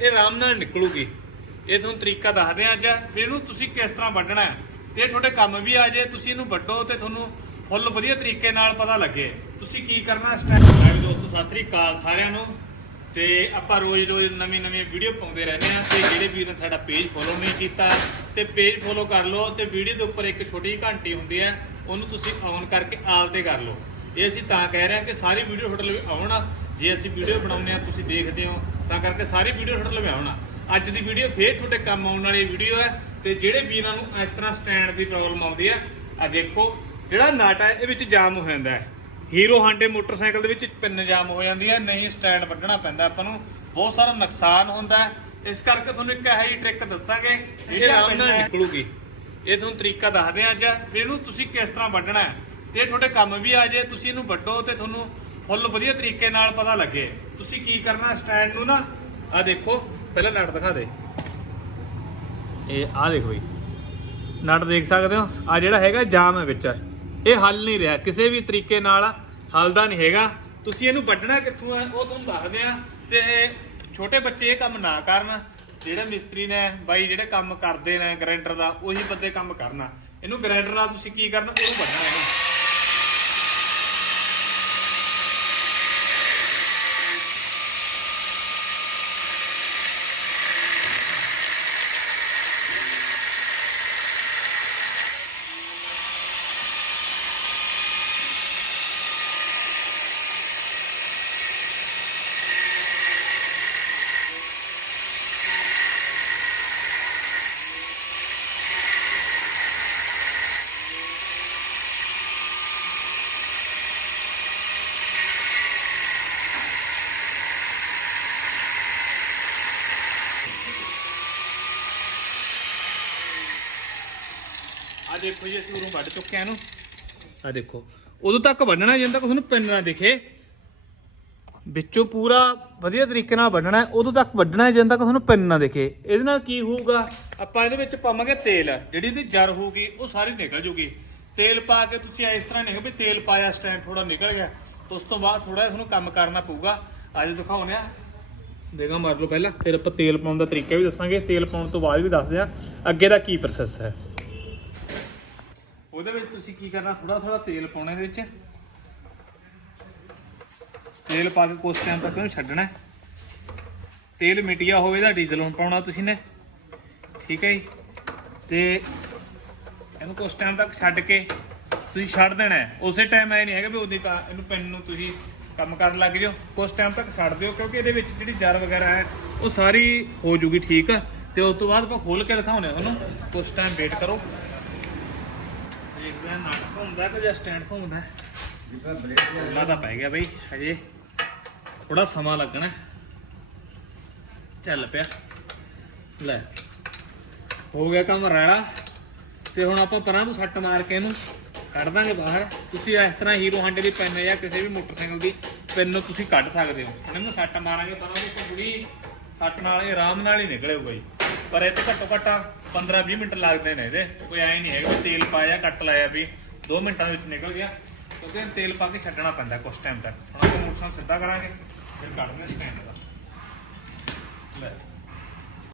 ਇਹ ਆਰਾਮ ਨਾਲ ਨਿਕਲੂਗੀ। ਇਹ ਤੁਹਾਨੂੰ ਤਰੀਕਾ ਦੱਸਦੇ ਆ ਅੱਜ। ਵੀ ਇਹਨੂੰ ਤੁਸੀਂ ਕਿਸ ਤਰ੍ਹਾਂ ਵੱਢਣਾ ਹੈ? ਤੇ ਇਹ ਤੁਹਾਡੇ ਕੰਮ ਵੀ ਆ ਜੇ, ਤੁਸੀਂ ਇਹਨੂੰ ਵੱਢੋ ਤੇ ਤੁਹਾਨੂੰ ਫੁੱਲ ਵਧੀਆ ਤਰੀਕੇ ਨਾਲ ਪਤਾ ਲੱਗੇ। ਤੁਸੀਂ ਕੀ ਕਰਨਾ ਸਟੈਪ ਦੋਸਤੋ, ਸਤਿ ਸ੍ਰੀ ਅਕਾਲ ਸਾਰਿਆਂ ਨੂੰ। ਤੇ ਆਪਾਂ ਰੋਜ਼-ਰੋਜ਼ ਨਵੀਂ-ਨਵੀਂ ਵੀਡੀਓ ਪਾਉਂਦੇ ਰਹਿੰਦੇ ਆ ਤੇ ਜਿਹੜੇ ਵੀਰ ਨੇ ਸਾਡਾ ਪੇਜ ਫੋਲੋ ਨਹੀਂ ਕੀਤਾ, ਤੇ ਪੇਜ ਫੋਲੋ ਕਰ ਲਓ ਤੇ ਵੀਡੀਓ ਦੇ ਉੱਪਰ ਇੱਕ ਛੋਟੀ ਜਿਹੀ ਘੰਟੀ ਹੁੰਦੀ ਹੈ, ਉਹਨੂੰ ਤੁਸੀਂ ਔਨ ਕਰਕੇ ਆਲ ਤੇ ਕਰ ਲਓ। ਇਹ ਅਸੀਂ ਤਾਂ ਕਹਿ ਰਹੇ ਹਾਂ ਕਿ ਸਾਰੀ ਵੀਡੀਓ ਤੁਹਾਡੇ ਲਈ ਆਉਣ ਜੇ ਅਸੀਂ ਵੀਡੀਓ ਬਣਾਉਂਦੇ ਆ ਤੁਸੀਂ ਦੇਖਦੇ ਹੋ ਤਾਂ ਕਰਕੇ ਸਾਰੀ ਵੀਡੀਓ ਤੁਹਾਡੇ ਲਈ ਆਉਣ। ਅੱਜ ਦੀ ਵੀਡੀਓ ਫੇਰ ਤੁਹਾਡੇ ਕੰਮ ਆਉਣ ਵਾਲੀ ਵੀਡੀਓ ਹੈ ਤੇ ਜਿਹੜੇ ਵੀਰਾਂ ਨੂੰ ਇਸ ਤਰ੍ਹਾਂ ਸਟੈਂਡ ਦੀ ਪ੍ਰੋਬਲਮ ਆਉਂਦੀ ਹੈ ਆ ਦੇਖੋ ਜਿਹੜਾ ਨਟ ਹੈ ਇਹ ਵਿੱਚ ਜਾਮ ਹੋ ਜਾਂਦਾ ਹੈ। ਹੀਰੋ ਹਾਂਡੇ ਮੋਟਰਸਾਈਕਲ ਦੇ ਵਿੱਚ ਪਿੰਨ ਜਾਮ ਹੋ ਜਾਂਦੀ ਹੈ ਨਹੀਂ ਸਟੈਂਡ ਵੱਢਣਾ ਪੈਂਦਾ ਆਪਾਂ ਨੂੰ। ਬਹੁਤ ਸਾਰਾ ਨੁਕਸਾਨ ਹੁੰਦਾ ਹੈ। ਇਸ ਕਰਕੇ ਤੁਹਾਨੂੰ ਇੱਕ ਇਹੋ ਜਿਹੀ ਟ੍ਰਿਕ ਦੱਸਾਂਗੇ ਜਿਹੜੀ ਆਰਾਮ ਨਾਲ ਨਿਕਲੂਗੀ। ਇਹ ਤੁਹਾਨੂੰ ਤਰੀਕਾ ਦੱਸਦੇ ਹਾਂ ਅੱਜ। ਵੀ ਇਹਨੂੰ ਤੁਸੀਂ ਕਿਸ ਤਰ੍ਹਾਂ ਵੱਢਣਾ ਹੈ। ਤੇ ਤੁਹਾਡੇ ਕੰਮ ਵੀ ਆ ਜੇ ਤੁਸੀਂ ਇਹਨੂੰ ਵੱਢੋ ਤੇ ਤੁਹਾਨੂੰ ਫੁੱਲ ਵਧੀਆ ਤਰੀਕੇ ਨਾਲ ਪਤਾ ਲੱਗੇ। ਤੁਸੀਂ ਕੀ ਕਰਨਾ ਸਟੈਂਡ ਨੂੰ ਨਾ? ਆ ਦੇਖੋ, ਪਹਿਲਾਂ ਨਟ ਦਿਖਾ ਦੇ। ਇਹ ਆ ਦੇਖੋ ਜੀ। ਨਟ ਦੇਖ ਸਕਦੇ ਹੋ? ਆ ਜਿਹੜਾ ਹੈਗਾ ਜਾਮ ਹੈ ਵਿੱਚ। ਇਹ ਹੱਲ ਨਹੀਂ ਰਿਹਾ। ਕਿਸੇ ਵੀ ਤਰੀਕੇ ਨਾਲ ਹੱਲਦਾ ਨਹੀਂ ਹੈਗਾ। ਤੁਸੀਂ ਇਹਨੂੰ ਵੱਢਣਾ ਕਿੱਥੋਂ ਹੈ, ਉਹ ਤੁਹਾਨੂੰ ਦੱਸਦੇ ਆ ਤੇ ਛੋਟੇ ਬੱਚੇ ਇਹ ਕੰਮ ਨਾ ਕਰਨ। ਜਿਹੜੇ ਮਿਸਤਰੀ ਨੇ, ਬਾਈ ਜਿਹੜੇ ਕੰਮ ਕਰਦੇ ਨੇ ਗ੍ਰਾਈਂਡਰ ਦਾ, ਉਹੀ ਬੰਦੇ ਕੰਮ ਕਰਨਾ। ਇਹਨੂੰ ਗ੍ਰਾਈਂਡਰ ਨਾਲ ਤੁਸੀਂ ਕੀ ਕਰਨਾ? ਉਹਨੂੰ ਵੱਢਣਾ ਇਹਨੂੰ। ਦੇਖੋ ਜੀ, ਅਸੀਂ ਉਰੋਂ ਵੱਢ ਚੁੱਕੇ ਆ ਇਹਨੂੰ। ਆ ਦੇਖੋ, ਉਦੋਂ ਤੱਕ ਵੱਢਣਾ ਜਿੰਨ ਤੱਕ ਤੁਹਾਨੂੰ ਪਿੰਨ ਨਾ ਦਿਖੇ। ਵਿੱਚੋਂ ਪੂਰਾ ਵਧੀਆ ਤਰੀਕੇ ਨਾਲ ਵੱਢਣਾ ਉਦੋਂ ਤੱਕ ਵੱਢਣਾ ਹੈ ਜਿੰਨ ਤੱਕ ਤੁਹਾਨੂੰ ਪਿੰਨ ਨਾ ਦਿਖੇ। ਇਹਦੇ ਨਾਲ ਕੀ ਹੋਊਗਾ, ਆਪਾਂ ਇਹਦੇ ਵਿੱਚ ਪਾਵਾਂਗੇ ਤੇਲ। ਜਿਹੜੀ ਇਹਦੀ ਜਰ ਹੋਊਗੀ, ਉਹ ਸਾਰੀ ਨਿਕਲ ਜੂਗੀ। ਤੇਲ ਪਾ ਕੇ ਤੁਸੀਂ ਇਸ ਤਰ੍ਹਾਂ ਨਹੀਂ ਵੀ ਤੇਲ ਪਾਇਆ ਸਟੈਂਡ ਥੋੜਾ ਨਿਕਲ ਗਿਆ। ਉਸ ਤੋਂ ਬਾਅਦ ਥੋੜਾ ਤੁਹਾਨੂੰ ਕੰਮ ਕਰਨਾ ਪਊਗਾ। ਅੱਜ ਦਿਖਾਉਣੇ ਆ ਦੇਗਾ ਮਾਰ ਲਓ ਪਹਿਲਾਂ, ਫਿਰ ਆਪਾਂ ਤੇਲ ਪਾਉਣ ਦਾ ਤਰੀਕਾ ਵੀ ਦੱਸਾਂਗੇ। ਤੇਲ ਪਾਉਣ ਤੋਂ ਬਾਅਦ ਵੀ ਦੱਸਦੇ ਆ ਅੱਗੇ ਦਾ ਕੀ ਪ੍ਰੋਸੈਸ ਹੈ। ਉਹਦੇ ਵਿੱਚ ਤੁਸੀਂ ਕੀ ਕਰਨਾ ਥੋੜਾ ਥੋੜਾ ਤੇਲ ਪਾਉਣਾ ਇਹਦੇ ਵਿੱਚ। ਤੇਲ ਪਾ ਕੇ ਕੁਛ ਟਾਈਮ ਤੱਕ ਇਹਨੂੰ ਛੱਡਣਾ ਤੇਲ ਮਿਟਿਆ ਹੋਵੇ ਤਾਂ ਡੀਜ਼ਲ ਹੁਣ ਪਾਉਣਾ ਤੁਸੀਂ ਨੇ। ਠੀਕ ਹੈ ਜੀ? ਤੇ ਇਹਨੂੰ ਕੁਛ ਟਾਈਮ ਤੱਕ ਛੱਡ ਕੇ ਤੁਸੀਂ ਛੱਡ ਦੇਣਾ ਉਸੇ ਟਾਈਮ ਐ ਨਹੀਂ ਹੈਗਾ ਵੀ ਉਹਦੀ ਤਾਂ ਇਹਨੂੰ ਪੈਨ ਨੂੰ ਤੁਸੀਂ ਕੰਮ ਕਰਨ ਲੱਗ ਜਾਓ। ਕੁਛ ਟਾਈਮ ਤੱਕ ਛੱਡ ਦਿਓ, ਕਿਉਂਕਿ ਇਹਦੇ ਵਿੱਚ ਜਿਹੜੀ ਜਰ ਵਗੈਰਾ ਹੈ, ਉਹ ਸਾਰੀ ਹੋ ਜੂਗੀ, ਠੀਕ ਆ। ਤੇ ਉਸ ਤੋਂ ਬਾਅਦ ਆਪਾਂ ਖੋਲ ਕੇ ਦਿਖਾਉਣੇ ਆ ਤੁਹਾਨੂੰ। ਕੁਛ ਟਾਈਮ ਵੇਟ ਕਰੋ। ਦੇਖਦੇ ਹਾਂ ਨਟ ਘੁੰਮਦਾ ਕਿ ਜਾਂ ਸਟੈਂਡ ਘੁੰਮਦਾ? ਲਾ ਤਾਂ ਪੈ ਗਿਆ ਬਈ ਹਜੇ। ਥੋੜਾ ਸਮਾਂ ਲੱਗਣਾ। ਹੈ। ਚੱਲ ਪਿਆ। ਲੈ। ਹੋ ਗਿਆ ਕੰਮ ਰਾੜਾ ਤੇ ਹੁਣ ਆਪਾਂ ਪਰਾਂ ਤੋਂ ਸੱਟ ਮਾਰ ਕੇ ਇਹਨੂੰ ਕੱਢ ਦਾਂਗੇ ਬਾਹਰ। ਤੁਸੀਂ ਇਸ ਤਰ੍ਹਾਂ ਹੀਰੋ ਹਾਂਡੇ ਦੀ ਪੈਨ ਜਾਂ ਕਿਸੇ ਵੀ ਮੋਟਰਸਾਈਕਲ ਦੀ ਪੈਨ ਨੂੰ ਤੁਸੀਂ ਕੱਢ ਸਕਦੇ ਹੋ। ਇਹਨੂੰ ਸੱਟ ਮਾਰਾਂਗੇ ਪਰਾਂ ਤੋਂ ਪੂਰੀ ਸੱਟ ਨਾਲ ਇਹ ਆਰਾਮ ਨਾਲ ਹੀ ਨਿਕਲੇਗਾ ਜੀ ਪਰ ਇਹ ਤੋਂ ਘੱਟੋ ਘੱਟ 15-20 ਮਿੰਟ ਲੱਗਦੇ ਨੇ ਇਹਦੇ। ਕੋਈ ਐ ਨਹੀਂ ਹੈਗਾ ਵੀ ਤੇਲ ਪਾਇਆ, ਕੱਟ ਲਾਇਆ ਵੀ। 2 ਮਿੰਟਾਂ ਦੇ ਵਿੱਚ ਨਿਕਲ ਗਿਆ। ਕਿਉਂਕਿ ਤੇਲ ਪਾ ਕੇ ਛੱਡਣਾ ਪੈਂਦਾ ਕੁਝ ਟਾਈਮ ਤੱਕ। ਹੁਣ ਆਪਾਂ ਮੋਟਰਸਾਈਕਲ ਸਿੱਧਾ ਕਰਾਂਗੇ, ਫਿਰ ਕੱਢਦੇ ਸਟੈਂਡ ਦਾ। ਲੈ।